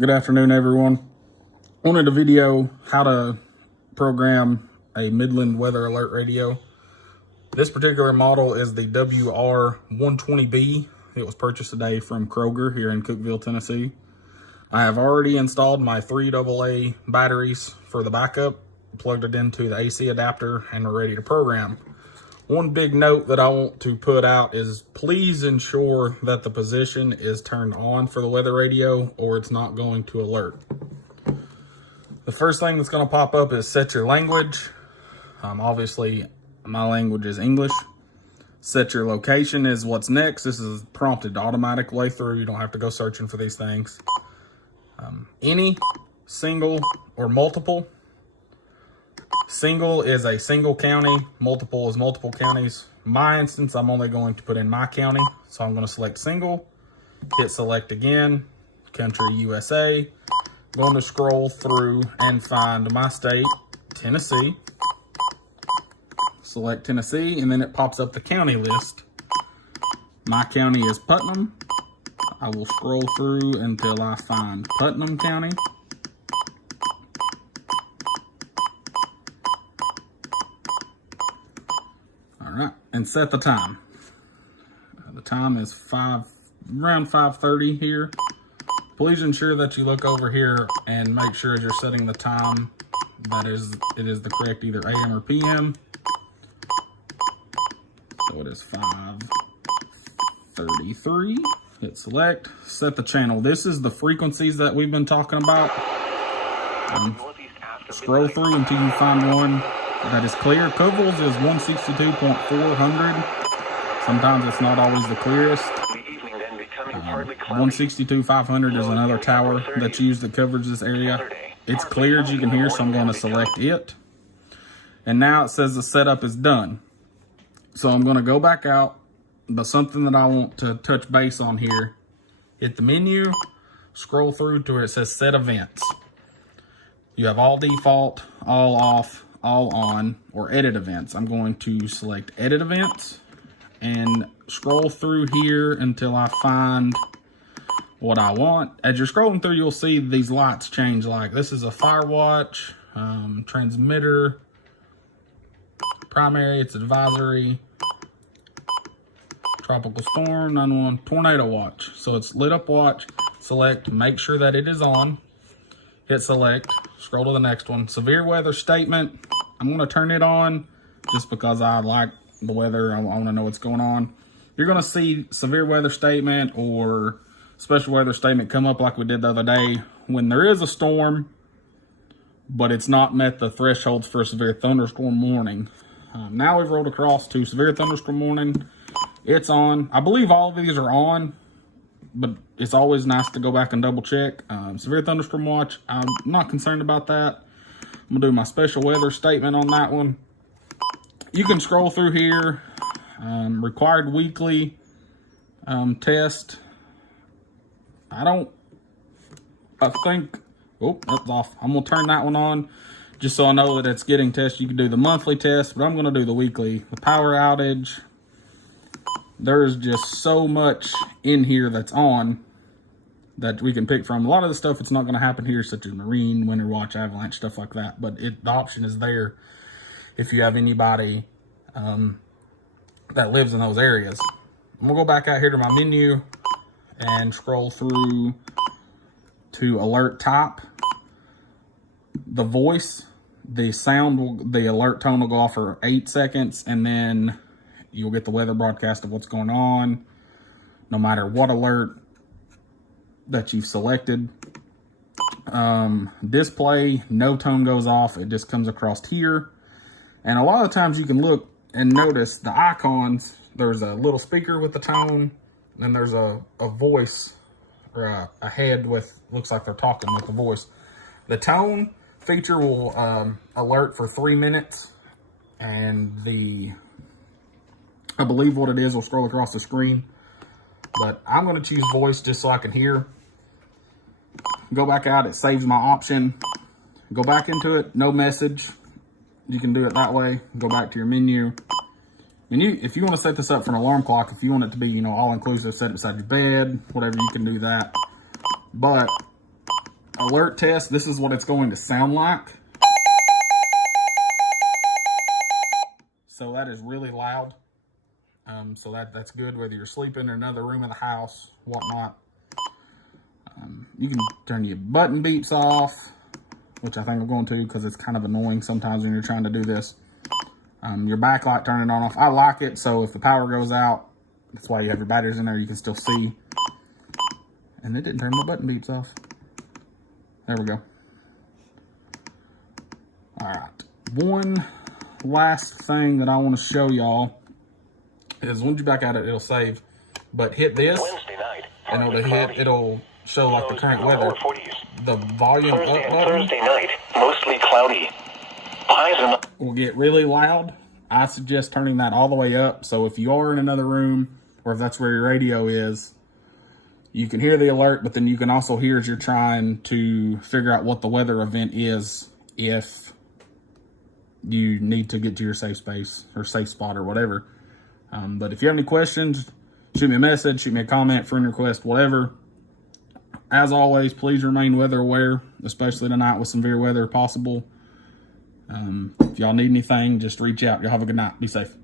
Good afternoon, everyone. Wanted a video how to program a Midland Weather Alert radio. This particular model is the WR120B. It was purchased today from Kroger here in Cookeville, Tennessee. I have already installed my 3 AA batteries for the backup, plugged it into the AC adapter, and we're ready to program. One big note that I want to put out is please ensure that the position is turned on for the weather radio or it's not going to alert. The first thing that's going to pop up is set your language. Obviously, my language is English. Set your location is what's next. This is prompted automatically through. You don't have to go searching for these things. Any, single, or multiple. Single is a single county, multiple is multiple counties. My instance, I'm only going to put in my county, so I'm going to select single, hit select again, country USA. I'm going to scroll through and find my state, Tennessee. Select Tennessee, and then it pops up the county list. My county is Putnam. I will scroll through until I find Putnam County. And set the time. The time is around 5:30 here. Please ensure that you look over here and make sure as you're setting the time that it is the correct either AM or PM. So it is 5:33. Hit select. Set the channel. This is the frequencies that we've been talking about. Scroll through until you find one that is clear. Cookeville's is 162.400. Sometimes it's not always the clearest. 162.500 is another tower that's used that covers this area. It's clear as you can hear, so I'm going to select it. And now it says the setup is done. So I'm going to go back out, but something that I want to touch base on here, hit the menu, scroll through to where it says set events. You have all default, all off, all on, or edit events. I'm going to select edit events and scroll through here until I find what I want. As you're scrolling through, you'll see these lights change. Like this is a fire watch, transmitter, primary, it's advisory, tropical storm, 911, tornado watch. So it's lit up watch. Select, make sure that it is on. Hit select, scroll to the next one. Severe weather statement. I'm going to turn it on just because I like the weather. I want to know what's going on. You're going to see severe weather statement or special weather statement come up like we did the other day when there is a storm, but it's not met the thresholds for a severe thunderstorm warning. Now we've rolled across to severe thunderstorm warning. It's on. I believe all of these are on, but it's always nice to go back and double check. Severe thunderstorm watch, I'm not concerned about that. I'm gonna do my special weather statement on that one. You can scroll through here. Required weekly test. I think, oh, that's off. I'm gonna turn that one on just so I know that it's getting tested. You can do the monthly test, but I'm gonna do the weekly. The power outage. There's just so much in here that's on that we can pick from. A lot of the stuff it's not going to happen here, such as marine, winter watch, avalanche, stuff like that. But the option is there if you have anybody that lives in those areas. I'm going to go back out here to my menu and scroll through to alert type. The voice, the sound, the alert tone will go off for 8 seconds, and then you'll get the weather broadcast of what's going on, no matter what alert that you've selected. Display, no tone goes off. It just comes across here. And a lot of times you can look and notice the icons. There's a little speaker with the tone, and there's a voice or a head with, looks like they're talking with the voice. The tone feature will alert for 3 minutes, and I believe what it is will scroll across the screen. But I'm going to choose voice just so I can hear. Go back out, it saves my option. Go back into it, no message. You can do it that way. Go back to your menu. And if you want to set this up for an alarm clock, if you want it to be, all inclusive, set it beside your bed, whatever, you can do that. But alert test, this is what it's going to sound like. So that is really loud. So that's good whether you're sleeping in another room in the house, whatnot. You can turn your button beeps off, which I think I'm going to because it's kind of annoying sometimes when you're trying to do this. Your backlight, turn it on off. I like it, so if the power goes out, that's why you have your batteries in there, you can still see. And it didn't turn my button beeps off. There we go. All right. One last thing that I want to show y'all is once you back at it, it'll save. But hit this, and it'll show like the current weather. The volume up button Thursday night, mostly cloudy. Highs will get really loud. I suggest turning that all the way up. So if you are in another room, or if that's where your radio is, you can hear the alert, but then you can also hear as you're trying to figure out what the weather event is if you need to get to your safe space or safe spot or whatever. But if you have any questions, shoot me a message, shoot me a comment, friend request, whatever. As always, please remain weather aware, especially tonight with severe weather possible. If y'all need anything, just reach out. Y'all have a good night. Be safe.